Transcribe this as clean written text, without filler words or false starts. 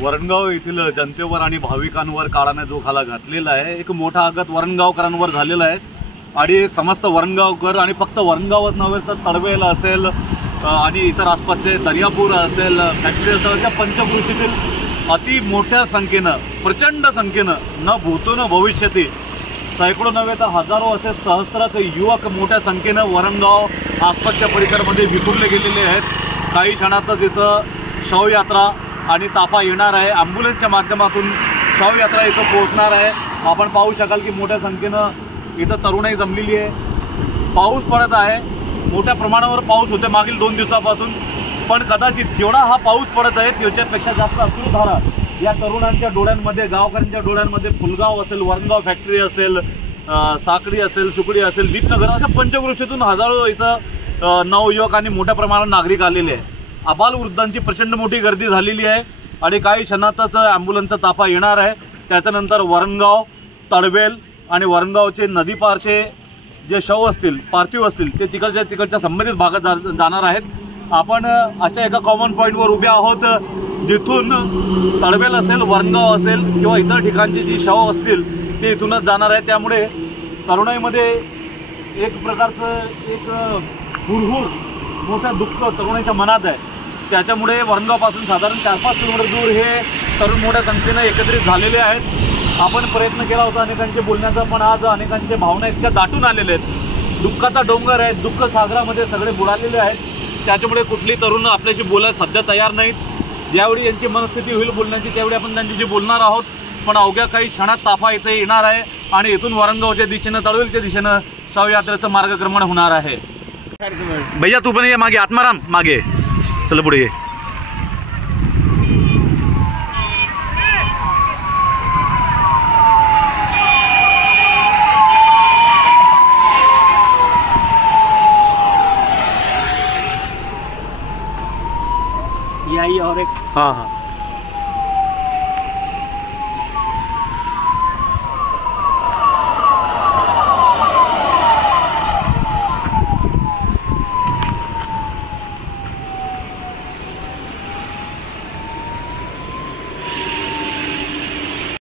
वरणगाव येथील जनतेवर आणि भाविकांवर काळाने जोखाला घातलेला आहे। एक मोठा आघात वरणगावकरांवर झालेला आहे आणि समस्त वरणगावकर आणि फक्त वरणगावच नव्हे तर तळवेल असेल आणि इतर आसपासचे दर्यापूर असेल, फॅक्टरी असेल, अशा पंचक्रोशीतील अति मोठ्या संख्येनं, प्रचंड संख्येनं न भूतो न भविष्यती सैकडो नव्हे तर हजारो असे सहस्त्र युवक मोठ्या संख्येनं वरणगाव आसपासच्या परिसरामध्ये विखुरले गेलेले आहेत। काही क्षणातच इथं शवयात्रा आणि ताफा येणार आहे। ॲम्ब्युलन्सच्या माध्यमातून शवयात्रा इथं पोहोचणार आहे। आपण पाहू शकाल की मोठ्या संख्येनं इथं तरुणाई जमलेली आहे। पाऊस पडत आहे, मोठ्या प्रमाणावर पाऊस होते मागील 2 दिवसापासून, पण कदाचित जेवढा हा पाऊस पडत आहे त्याच्यापेक्षा जास्त अश्रुधारा या तरुणांच्या डोळ्यांमध्ये, गावकऱ्यांच्या डोळ्यांमध्ये फुलगाव असेल, वरणगाव फॅक्टरी असेल, साखरी असेल, सुकडी असेल, दीपनगर अशा पंचक्रोशीतून हजारो इथं नवयुवक आणि मोठ्या प्रमाणात नागरिक आलेले आहे। आबालवृद्धांची प्रचंड मोठी गर्दी झालेली आहे आणि काही क्षणातच ॲम्ब्युलन्सचा ताफा येणार आहे। त्याच्यानंतर वरणगाव, तळवेल आणि वरणगावचे नदीपारचे जे शव असतील, पार्थिव असतील, ते तिकडच्या संबंधित भागात जाणार आहेत। आपण अशा एका कॉमन पॉईंटवर उभे आहोत जिथून तळवेल असेल, वरणगाव असेल किंवा इतर ठिकाणची जी शव असतील ते इथूनच जाणार आहे। त्यामुळे तरुणाईमध्ये एक प्रकारचं एक हुरहुर, मोठं दुःख तरुणाईच्या मनात आहे। त्याच्यामुळे वरणगावपासून साधारण 4-5 किलोमीटर दूर हे तरुण मोठ्या संख्येनं एकत्रित झालेले आहेत। आपण प्रयत्न केला होता अनेकांचे बोलण्याचा, पण आज अनेकांच्या भावना इतक्या दाटून आलेल्या आहेत। दुःखाचा डोंगर आहे, दुःख सागरामध्ये सगळे बुडालेले आहेत। त्याच्यामुळे कुठली तरुण आपल्याशी बोलायला सध्या तयार नाहीत। ज्यावेळी यांची मनस्थिती होईल बोलण्याची त्यावेळी आपण त्यांच्याशी बोलणार आहोत। पण अवघ्या काही क्षणात ताफा इथे येणार आहे आणि इथून वरणगावच्या दिशेनं, तळवेलच्या दिशेनं शवयात्रेचं मार्गक्रमण होणार आहे। भैया तू पण ये मागे, आत्माराम मागे चल, पुढे ये। यही और एक हाँ